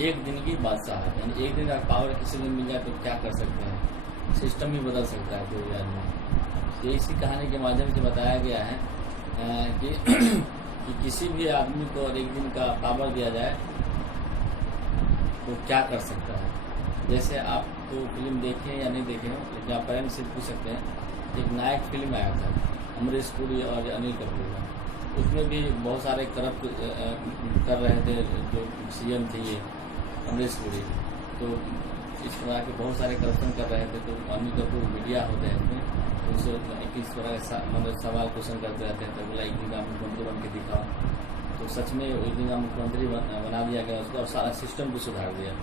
एक दिन की बादशाह, यानी एक दिन का पावर किसी को मिल जाए तो क्या कर सकते हैं, सिस्टम ही बदल सकता है कोई आदमी। तो इसी कहानी के माध्यम से बताया गया है कि, कि किसी भी आदमी को अगर एक दिन का पावर दिया जाए तो क्या कर सकता है। जैसे आप तो फिल्म देखें या नहीं देखे हो, लेकिन आप पेरेंट्स से पूछ सकते हैं। एक नायक फिल्म आया था अमरीश पुरी और अनिल कपूर का, उसमें भी बहुत सारे करप्ट कर रहे थे। जो सीएम थे ये अमरीश पुरी, तो इस तरह के बहुत सारे करप्शन कर रहे थे। तो अनिल कपूर मीडिया होते हैं उसमें, तो उससे किस तरह का मतलब सवाल क्वेश्चन करते रहते हैं। तो बोला एक दिन का मुख्यमंत्री बन के दिखाओ, तो सच में एक दिन का मुख्यमंत्री बना दिया गया उसको, और सारा सिस्टम को सुधार दिया।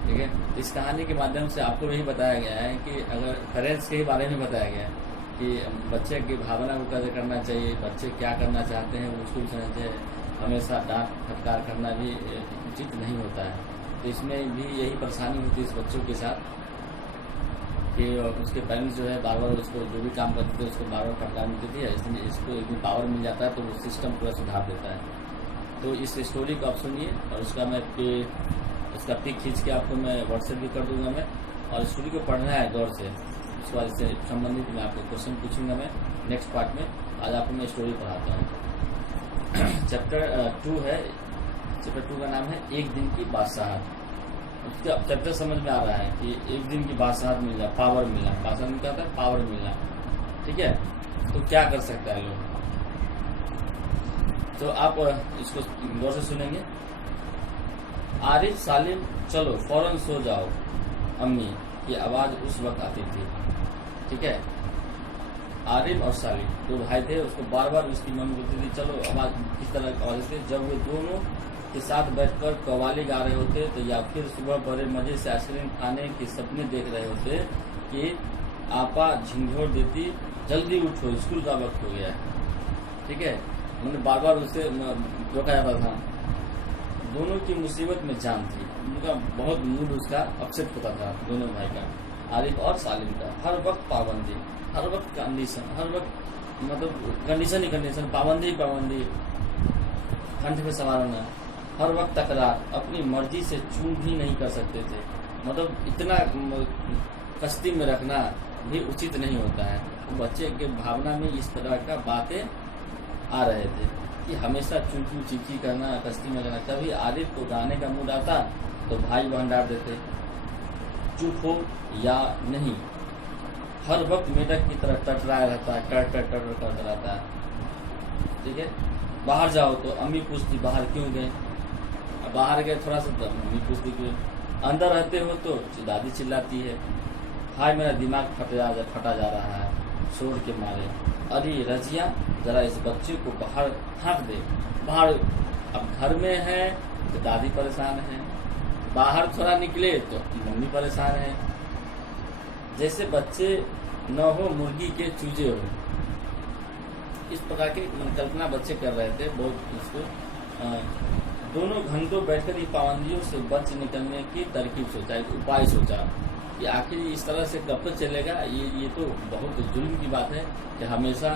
ठीक है, इस कहानी के माध्यम से आपको यही बताया गया है कि अगर पेरेंट्स के ही बारे में बताया गया है कि बच्चे की भावना को कदर करना चाहिए, बच्चे क्या करना चाहते हैं उसको भी समझना चाहिए। हमेशा डांट फटकार करना भी उचित नहीं होता है। तो इसमें भी यही परेशानी होती है इस बच्चों के साथ कि उसके पेरेंट्स जो है बार बार उसको जो भी काम करते थे उसको बार बार फटकार मिलती थी। इसलिए इसको एक दिन पावर मिल जाता है तो वो सिस्टम पूरा सुधार देता है। तो इस स्टोरी को आप सुनिए, और उसका मैं इसका पिक खींच के आपको मैं व्हाट्सएप भी कर दूंगा मैं, और स्टोरी को पढ़ना है गौर से। इस बार इससे संबंधित मैं आपको क्वेश्चन पूछूंगा मैं नेक्स्ट पार्ट में। आज आपको मैं स्टोरी पढ़ाता हूँ। चैप्टर 2 है, चैप्टर 2 का नाम है एक दिन की बादशाहत। उसका चैप्टर समझ में आ रहा है कि एक दिन की बादशाहत मिलना, पावर मिलना। बादशाहत में क्या होता है? पावर मिलना। ठीक है, तो क्या कर सकता है लोग, तो आप इसको गौर से सुनेंगे। आरिफ सालिम चलो फौरन सो जाओ, अम्मी की आवाज उस वक्त आती थी। ठीक है, आरिफ और सालिम दो भाई थे, उसको बार बार उसकी मम्मी बोलती थी चलो। आवाज किस तरह की आवाज थी? जब वे दोनों के साथ बैठकर कव्वाली गा रहे होते तो या फिर सुबह बड़े मजे से आइसक्रीम खाने के सपने देख रहे होते कि आपा झिंझोर देती जल्दी उठो स्कूल का वक्त हो गया है। ठीक है, मैंने बार बार उससे रोका जाता था। दोनों की मुसीबत में जान थी, उनका बहुत मूड उसका अपसेट होता था दोनों भाई का, आरिफ और सालिम का। हर वक्त पाबंदी, हर वक्त कंडीशन, हर वक्त मतलब कंडीशन ही कंडीशन, पाबंदी ही पाबंदी, कंठ पे सवार होना, हर वक्त तकरार, अपनी मर्जी से चूक भी नहीं कर सकते थे। मतलब इतना कश्ती में रखना भी उचित नहीं होता है। तो बच्चे के भावना में इस तरह का बातें आ रहे थे कि हमेशा चूकू चीखी करना, कश्ती में रहना। कभी आरिफ को गाने का मूड आता तो भाई बहन डांट देते, चुप हो या नहीं। हर वक्त मेढक की तरह टटराया रहता है, करता रहता है। ठीक है, बाहर जाओ तो अम्मी पूछती बाहर क्यों गए, बाहर गए थोड़ा सा तो मम्मी पूछती क्यों, अंदर रहते हो तो दादी चिल्लाती है। हाय मेरा दिमाग फटा जा रहा है शोर के मारे। अरे रजिया जरा इस बच्चे को बाहर हाँक दे। बाहर अब घर में है तो दादी परेशान है, बाहर थोड़ा निकले तो मम्मी परेशान है। जैसे बच्चे न हो मुर्गी के चूजे हो, इस प्रकार की कल्पना बच्चे कर रहे थे। बहुत उसको दोनों घंटों बैठकर इन पाबंदियों से बच निकलने की तरकीब सोचा, एक उपाय सोचा कि आखिर इस तरह से कब तक चलेगा। ये तो बहुत जुल्म की बात है कि हमेशा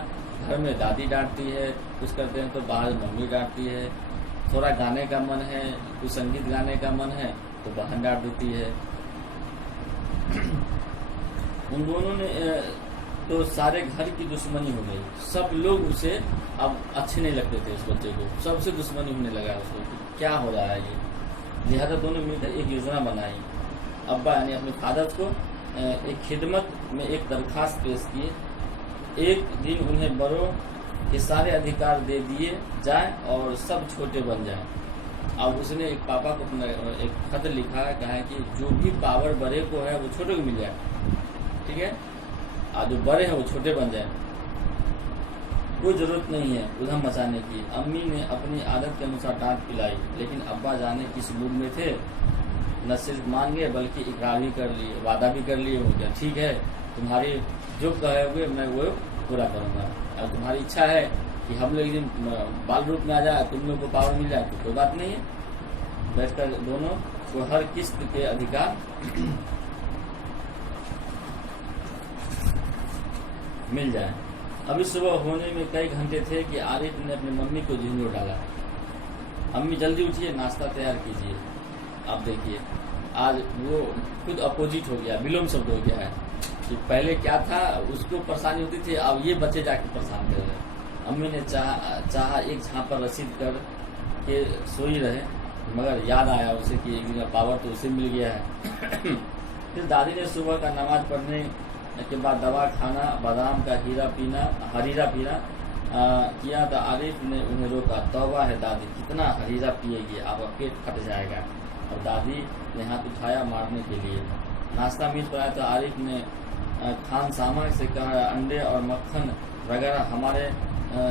घर में दादी डांटती है, कुछ करते हैं तो बाहर मम्मी डांटती है। थोड़ा गाने का मन है, कुछ संगीत गाने का मन है तो बहन डांट देती है। उन दोनों ने तो सारे घर की दुश्मनी हो गई। सब लोग उसे अब अच्छे नहीं लगते थे, उस बच्चे को सबसे दुश्मनी होने लगा उसको। क्या हो रहा है ये? लिहाजा दोनों मिलकर एक योजना बनाई। अब्बा यानी अपने फादर को एक खिदमत में एक दरखास्त पेश किए। एक दिन उन्हें बड़ों के सारे अधिकार दे दिए जाए और सब छोटे बन जाएं। अब उसने एक पापा को अपना एक खत लिखा है, कहा है कि जो भी पावर बड़े को है वो छोटे को मिल जाए। ठीक है, और जो बड़े हैं वो छोटे बन जाए। कोई जरूरत नहीं है उधम मचाने की। अम्मी ने अपनी आदत के अनुसार डांट पिलाई, लेकिन अब्बा जाने किस मूड में थे। न सिर्फ मान गए बल्कि इकरार भी कर लिए, वादा भी कर लिए। हो गया ठीक है, तुम्हारी जो कहोगे मैं वो पूरा करूँगा। और तुम्हारी इच्छा है कि हम लोग एक दिन बाल रूप में आ जाए, तुम लोग को पावर मिल जाए तो कोई बात नहीं है। बैठकर दोनों को हर किस्त के अधिकार मिल जाए। अभी सुबह होने में कई घंटे थे कि आरिफ ने अपनी मम्मी को झिंझोर डाला। अम्मी जल्दी उठिए, नाश्ता तैयार कीजिए। आप देखिए आज वो खुद अपोजिट हो गया, विलोम शब्द हो गया है कि पहले क्या था उसको परेशानी होती थी, अब ये बच्चे जाके परेशान कर रहे हैं। अम्मी ने चाहा एक झाँप पर रसीद कर के सोई रहे, मगर याद आया उसे कि एक दिन का पावर तो उसे मिल गया है। फिर दादी ने सुबह का नमाज पढ़ने के बाद दवा खाना, बादाम का हरीरा पीना किया तो आरिफ ने उन्हें रोका। तौबा है दादी, कितना हरीरा पिएगी, आपका पेट फट जाएगा। और दादी ने हाथ उठाया मारने के लिए। नाश्ता मेज पर आया तो आरिफ ने खानसामा से कहा, अंडे और मक्खन वगैरह हमारे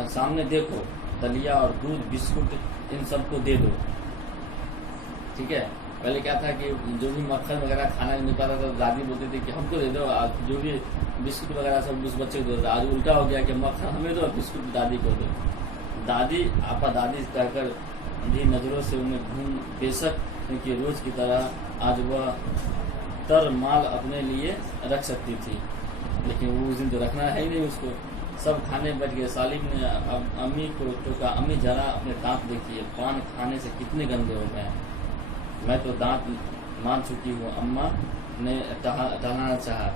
सामने देखो, दलिया और दूध बिस्कुट इन सबको दे दो। ठीक है, पहले क्या था कि जो भी मक्खन वगैरह खाना नहीं पाता था तो दादी बोलती थी कि हमको दे दो, जो भी बिस्कुट वगैरह सब उस बच्चे को दे दो। आज उल्टा हो गया कि मक्खन हमें दो, बिस्कुट दादी को दो। दादी आपा दादी कहकर अंधी नजरों से उन्हें घूम, बेशक क्योंकि रोज की तरह आज वह तर माल अपने लिए रख सकती थी, लेकिन वो उस दिन तो रखना है ही नहीं उसको। सब खाने बैठ गए। सालिम ने अम्मी को टोका, अम्मी जरा अपने दांत देखिए, पान खाने से कितने गंदे हो गए। मैं तो दांत मान चुकी हूँ। अम्मा ने टहलाना चाहा,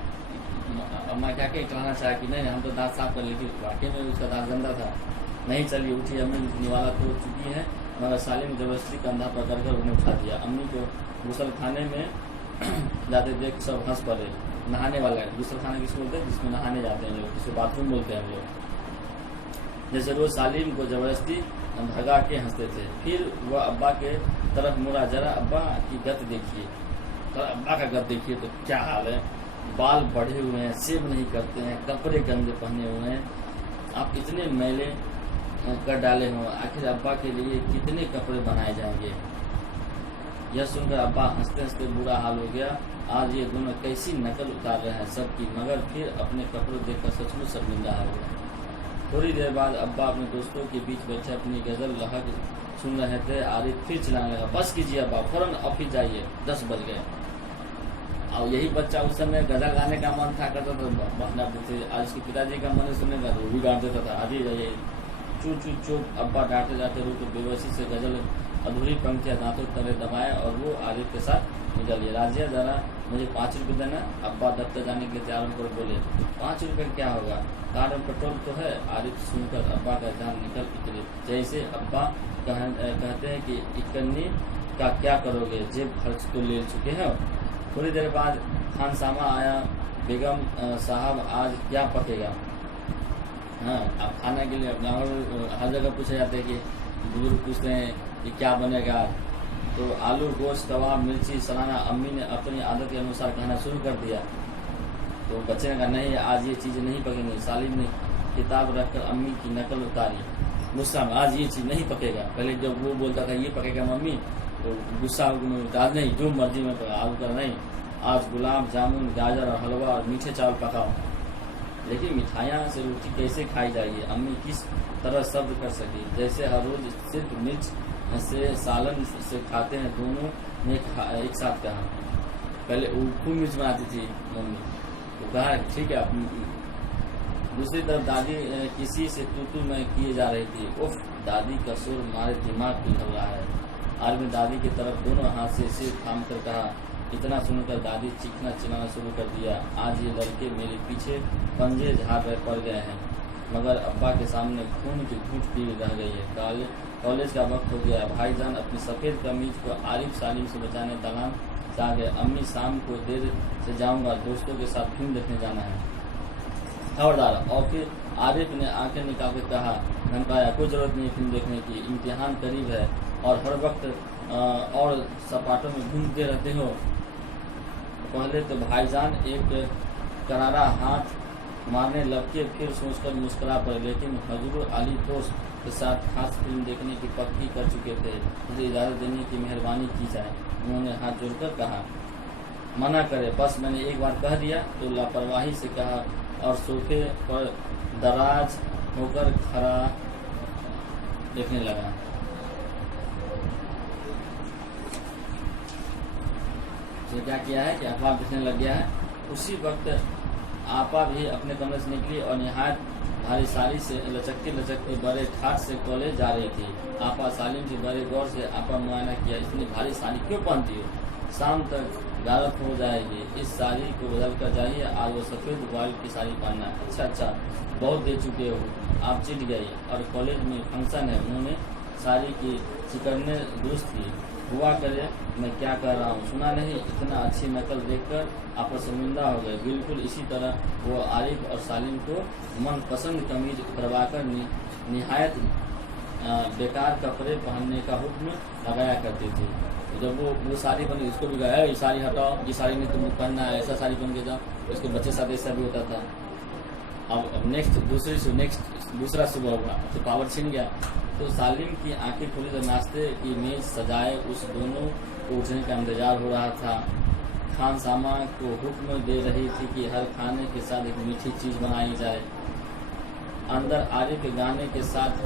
अम्मा क्या टहलाना चाहा कि नहीं हम तो दांत साफ कर, लेकिन वाकई में उसका दांत गंदा था। नहीं चलिए उठी, अम्मी निवाला तो चुकी है, मगर सालिम ने जबरदस्ती कंधा पकड़कर उन्हें उठा दिया। अम्मी को गुसल खाने में जाते देख सब हंस पड़े। नहाने वाला है, गुसल खाना किसको बोलते हैं, जिसमें नहाने जाते हैं लोग, जिसको बाथरूम बोलते हैं हम लोग। जैसे रोज सालिम को जबरदस्ती भगा के हंसते थे। फिर वह अब्बा के तरफ मुड़ा, जरा अब्बा की गत देखिए, अब्बा का गत देखिए तो क्या हाल है, बाल बढ़े हुए हैं, सेव नहीं करते हैं, कपड़े गंदे पहने हुए हैं, आप इतने मैले कर डाले हो, आखिर अब्बा के लिए कितने कपड़े बनाए जाएंगे। यह सुनकर अब्बा हंसते हंसते बुरा हाल हो गया। आज ये दोनों कैसी नकल उतार रहे हैं सबकी, मगर फिर अपने कपड़ों देखकर सचमुच शर्मिंदा हो गया। थोड़ी देर बाद अब्बा अपने दोस्तों के बीच बैठे अपनी गजल लहक सुन रहे थे। आरिफ फिर चिल्लाने लगा, बस कीजिए अब्बा, फौरन ऑफिस जाइए, 10 बज गए। और यही बच्चा उस समय गजल गाने का मन था करता था, आज उसके पिताजी का मन सुनने का तो भी गाड़ देता था, आज ही जाइए, चुप चुप चुप। अब्बा डांटे जाते रो तो बेबसी से गजल अधूरी पंक्तियां दांतों तले दबाए और वो आरिफ के साथ निकल लिए। राजिया जरा मुझे 5 रुपये देना। अब्बा दफ्तर जाने के लिए तैयार होकर बोले, 5 रुपये क्या होगा, कार में पेट्रोल तो है। आरिफ सुनकर अब्बा का जान निकल निकले। जैसे अब्बा कहते हैं कि इकन्नी का क्या करोगे, जेब खर्च तो ले चुके हैं। थोड़ी देर बाद खानसामा आया, बेगम साहब आज क्या पकेगा। हाँ, अब खाना के लिए अपना हर जगह पूछे जाते हैं कि बुजुर्ग पूछते हैं कि क्या बनेगा, तो आलू गोश्त कबाब मिर्ची सलाना। अम्मी ने अपनी आदत के अनुसार कहना शुरू कर दिया, तो बच्चे ने कहा नहीं आज ये चीज़ें नहीं पकेंगी। सालिम ने किताब रखकर अम्मी की नकल उतारी, गुस्सा में, आज ये चीज़ नहीं पकेगा। पहले जब वो बोलता था ये पकेगा मम्मी, तो गुस्सा आज नहीं, जो मर्जी में पका, आज कर नहीं, आज गुलाब जामुन गाजर और हलवा और मीठे चावल पकाओ। लेकिन मिठाइयाँ से रोटी कैसे खाई जाएगी, अम्मी किस तरह शब्द कर सकी, जैसे हर रोज सिर्फ मिर्च से सालन से खाते हैं। दोनों ने एक साथ कहा। पहले खूब मिर्च बनाती थी मम्मी, तो कहा ठीक है। दूसरी तरफ दादी किसी से तू मैं किए जा रही थी। उफ, दादी का सुर हमारे दिमाग पिघल रहा है। आज में दादी की तरफ दोनों हाथ से सिर थाम कर कहा। इतना सुनकर दादी चीखना चिल्लाना शुरू कर दिया। आज ये लड़के मेरे पीछे पंजे झाड़ पड़ गए हैं, मगर अब्बा के सामने खून की घूंट पी रह गई है। कॉलेज का वक्त हो गया। भाईजान अपनी सफ़ेद कमीज को आरिफ सालिम से बचाने तालाब से आ गए। अम्मी शाम को देर से जाऊंगा, दोस्तों के साथ फिल्म देखने जाना है, खबरदार। और फिर आरिफ ने आंखें निकाल कर कहा, धमकाया, कोई जरूरत नहीं फिल्म देखने की, इम्तिहान करीब है और हर वक्त और सपाटों में घूमते रहते हो। पहले तो भाईजान एक करारा हाथ मारने लगे, फिर सोचकर मुस्कुरा पड़े, लेकिन हजूर अली दोस्त के साथ खास फिल्म देखने की पक्की कर चुके थे, मुझे इजाज़त देने की मेहरबानी की जाए। उन्होंने हाथ जोड़कर कहा, मना करे, बस मैंने एक बार कह दिया। तो लापरवाही से कहा और सोफे पर दराज होकर खड़ा देखने लगा। तो क्या किया है कि अखबार देखने लग गया है। उसी वक्त आपा भी अपने कमरे से निकली और निहायत भारी साड़ी से लचकती लचकती बड़े ठाट से कॉलेज जा रही थी। आपा सालिम से बड़े गौर से आपा मुआयना किया, इतनी भारी साड़ी क्यों पहनती हो? शाम तक गारत हो जाएगी, इस साड़ी को बदल कर जाइए, आज वो सफ़ेद वॉयल की साड़ी पहनना। अच्छा, बहुत दे चुके हो, आप चिढ़ गई, और कॉलेज में फंक्शन है, उन्होंने साड़ी की चिकन्ने दुरुस्त की। हुआ करे मैं क्या कह रहा हूँ, सुना नहीं? इतना अच्छी नकल देखकर आप शर्मिंदा हो गए। बिल्कुल इसी तरह वो आरिफ और सालिम को मनपसंद कमीज करवाकर निहायत बेकार कपड़े पहनने का हुक्म लगाया करती थी। जब वो साड़ी बनी, उसको भी कहा ये साड़ी हटाओ, ये साड़ी नहीं तुमको पहनना है, ऐसा साड़ी पहन के जाओ। उसके बच्चे साथ ऐसा भी होता था। अब दूसरा सुबह हुआ तो पावर छिन गया। तो सालिम की आंखें खुली तो नाश्ते की मेज सजाए उस दोनों को उठने का इंतजार हो रहा था। खानसामा को हुक्म दे रही थी कि हर खाने के साथ एक मीठी चीज बनाई जाए। अंदर आरिफ के गाने के साथ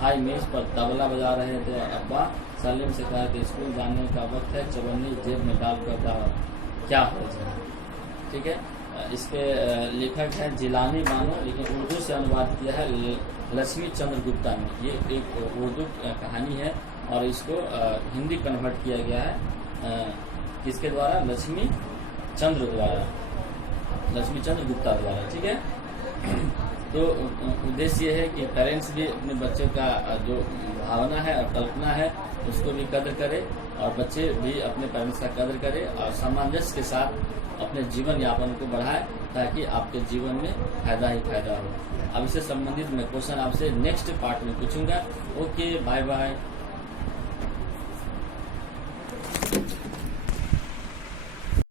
भाई मेज पर तबला बजा रहे थे। अब्बा सालिम से कहा कि स्कूल जाने का वक्त है, चवन्नी जेब में डाल कर रहा क्या हो जाए। ठीक है, इस पे लेखक है जिलानी बानो, लेकिन उर्दू से अनुवाद किया है लक्ष्मी चंद्र गुप्ता ने। ये एक उर्दू कहानी है और इसको हिंदी कन्वर्ट किया गया है किसके द्वारा? लक्ष्मी चंद्र गुप्ता द्वारा। ठीक है, तो उद्देश्य ये है कि पेरेंट्स भी अपने बच्चों का जो भावना है और कल्पना है उसको भी कदर करे, और बच्चे भी अपने पेरेंट्स का कदर करे और सामंजस्य के साथ अपने जीवन यापन को बढ़ाए, ताकि आपके जीवन में फायदा ही फायदा हो। अब इससे संबंधित मैं क्वेश्चन आपसे नेक्स्ट पार्ट में पूछूंगा। Okay, bye bye.